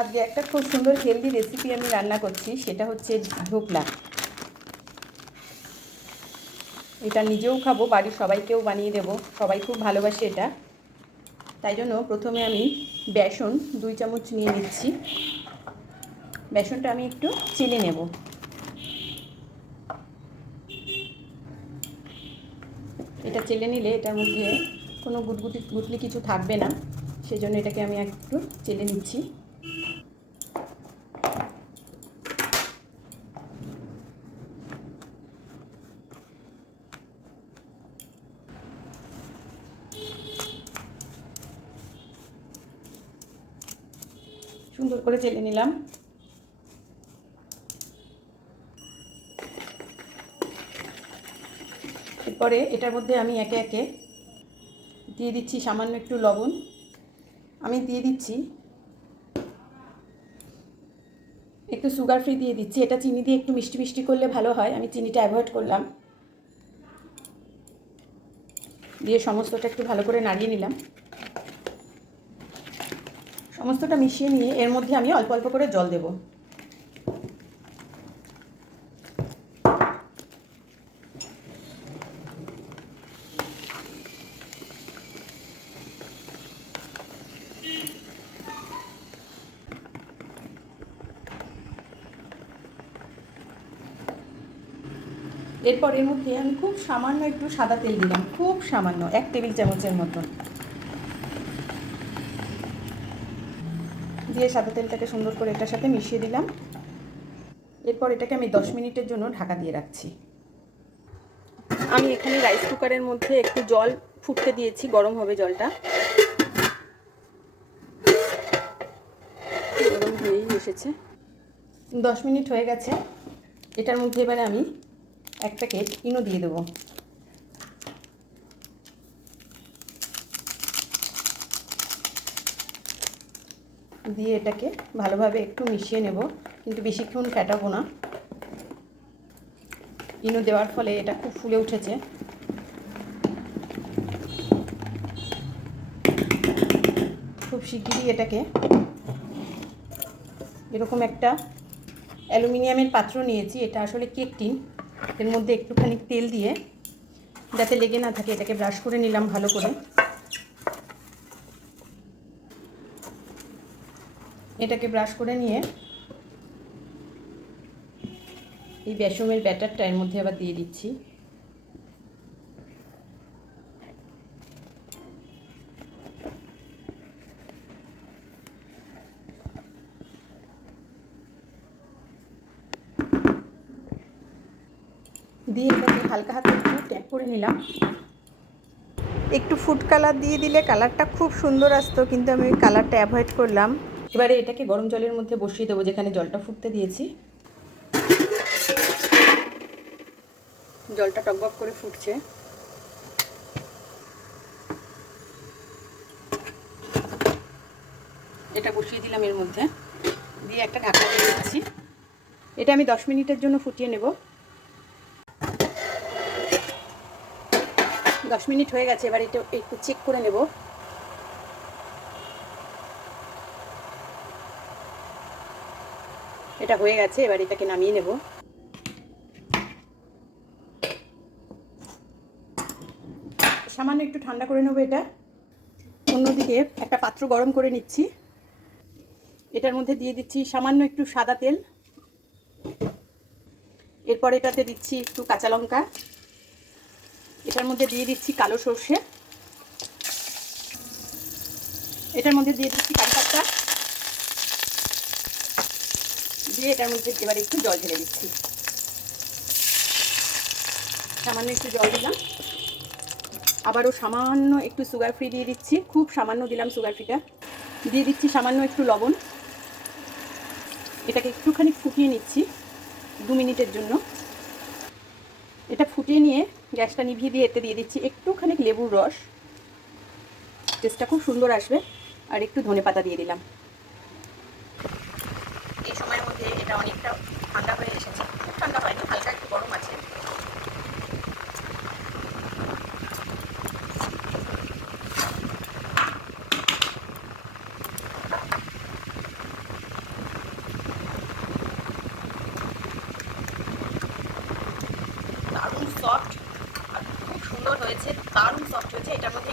আজকে একটা খুব সুন্দর হেলদি রেসিপি আমি রান্না করছি, সেটা হচ্ছে ঢোকলা। এটা নিজেও খাব, বাড়ির সবাইকেও বানিয়ে দেবো, সবাই খুব ভালোবাসে এটা। তাই জন্য প্রথমে আমি বেসন দুই চামচ নিয়ে নিচ্ছি। বেসনটা আমি একটু চেলে নেব। এটা চেলে নিলে এটার মধ্যে কোনো গুটগুটি গুটলি কিছু থাকবে না, সেজন্য এটাকে আমি একটু চেলে নিচ্ছি। সুন্দর করে চেলে নিলাম। এরপরে এটার মধ্যে আমি একে একে দিয়ে দিচ্ছি সামান্য একটু লবণ। আমি দিয়ে দিচ্ছি একটু সুগার ফ্রি দিয়ে দিচ্ছি। এটা চিনি দিয়ে একটু মিষ্টি মিষ্টি করলে ভালো হয়। আমি চিনিটা অ্যাভয়েড করলাম। দিয়ে সমস্তটা একটু ভালো করে নাড়িয়ে নিলাম। সমস্তটা মিশিয়ে নিয়ে এর মধ্যে আমি অল্প অল্প করে জল দেব। এরপর এর মধ্যে আমি খুব সামান্য একটু সাদা তেল দিলাম, খুব সামান্য, এক টেবিল চামচের মতো দিয়ে সাদা তেলটাকে সুন্দর করে এটার সাথে মিশিয়ে দিলাম। এরপর এটাকে আমি দশ মিনিটের জন্য ঢাকা দিয়ে রাখছি। আমি এখানে রাইস কুকারের মধ্যে একটু জল ফুটতে দিয়েছি, গরম হবে জলটা। গরম হয়েই এসেছে। দশ মিনিট হয়ে গেছে। এটার মধ্যে এবারে আমি এক প্যাকেট ইনো দিয়ে দেবো। দিয়ে এটাকে ভালোভাবে একটু মিশিয়ে নেব, কিন্তু বেশিক্ষণ ফেটাবো না। ইনো দেওয়ার ফলে এটা খুব ফুলে উঠেছে। খুব শিগগিরই এটাকে এরকম একটা অ্যালুমিনিয়ামের পাত্র নিয়েছি, এটা আসলে কেক টিন। এর মধ্যে একটুখানি তেল দিয়ে, যাতে লেগে না থাকে, এটাকে ব্রাশ করে নিলাম ভালো করে। এটাকে ব্রাশ করে নিয়ে এই বেসমের ব্যাটারটা এর মধ্যে আবার দিয়ে দিচ্ছি। দিয়ে এটাকে হালকা হাতে একটু ট্যাপ করে নিলাম। একটু ফুড কালার দিয়ে দিলে কালারটা খুব সুন্দর আসতো, কিন্তু আমি কালারটা অ্যাভয়েড করলাম। এবারে এটাকে গরম জলের মধ্যে বসিয়ে দেবো, যেখানে জলটা ফুটতে দিয়েছি। জলটা টকবক করে ফুটছে। এটা বসিয়ে দিলাম এর মধ্যে। দিয়ে একটা ঢাকা দিয়ে দিচ্ছি। এটা আমি দশ মিনিটের জন্য ফুটিয়ে নেব। দশ মিনিট হয়ে গেছে, এবার এটা একটু চেক করে নেব। এটা হয়ে গেছে, এবার এটাকে নামিয়ে নেব। সামান্য একটু ঠান্ডা করে নেব এটা। অন্যদিকে একটা পাত্র গরম করে নিচ্ছি। এটার মধ্যে দিয়ে দিচ্ছি সামান্য একটু সাদা তেল। এরপর এটাতে দিচ্ছি একটু কাঁচা লঙ্কা। এটার মধ্যে দিয়ে দিচ্ছি কালো সর্ষে। এটার মধ্যে দিয়ে দিচ্ছি কারি পাত্তা দিয়ে এটার মধ্যে এবার একটু জল ঢেলে দিচ্ছি। সামান্য একটু জল দিলাম। আবারও সামান্য একটু সুগার ফ্রি দিয়ে দিচ্ছি। খুব সামান্য দিলাম সুগার ফ্রিটা দিয়ে দিচ্ছি সামান্য একটু লবণ। এটাকে একটুখানি ফুটিয়ে নিচ্ছি দু মিনিটের জন্য। এটা ফুটিয়ে নিয়ে গ্যাসটা নিভিয়ে দিয়ে এতে দিয়ে দিচ্ছি একটুখানি লেবুর রস। টেস্টটা খুব সুন্দর আসবে। আর একটু ধনে পাতা দিয়ে দিলাম এই সময়ের মধ্যে এটা অনেকটা ঠান্ডা হয়ে এসেছে খুব ঠান্ডা হয়নি হালকা একটু গরম আছে দারুণ সফট হয়েছে এটার মধ্যে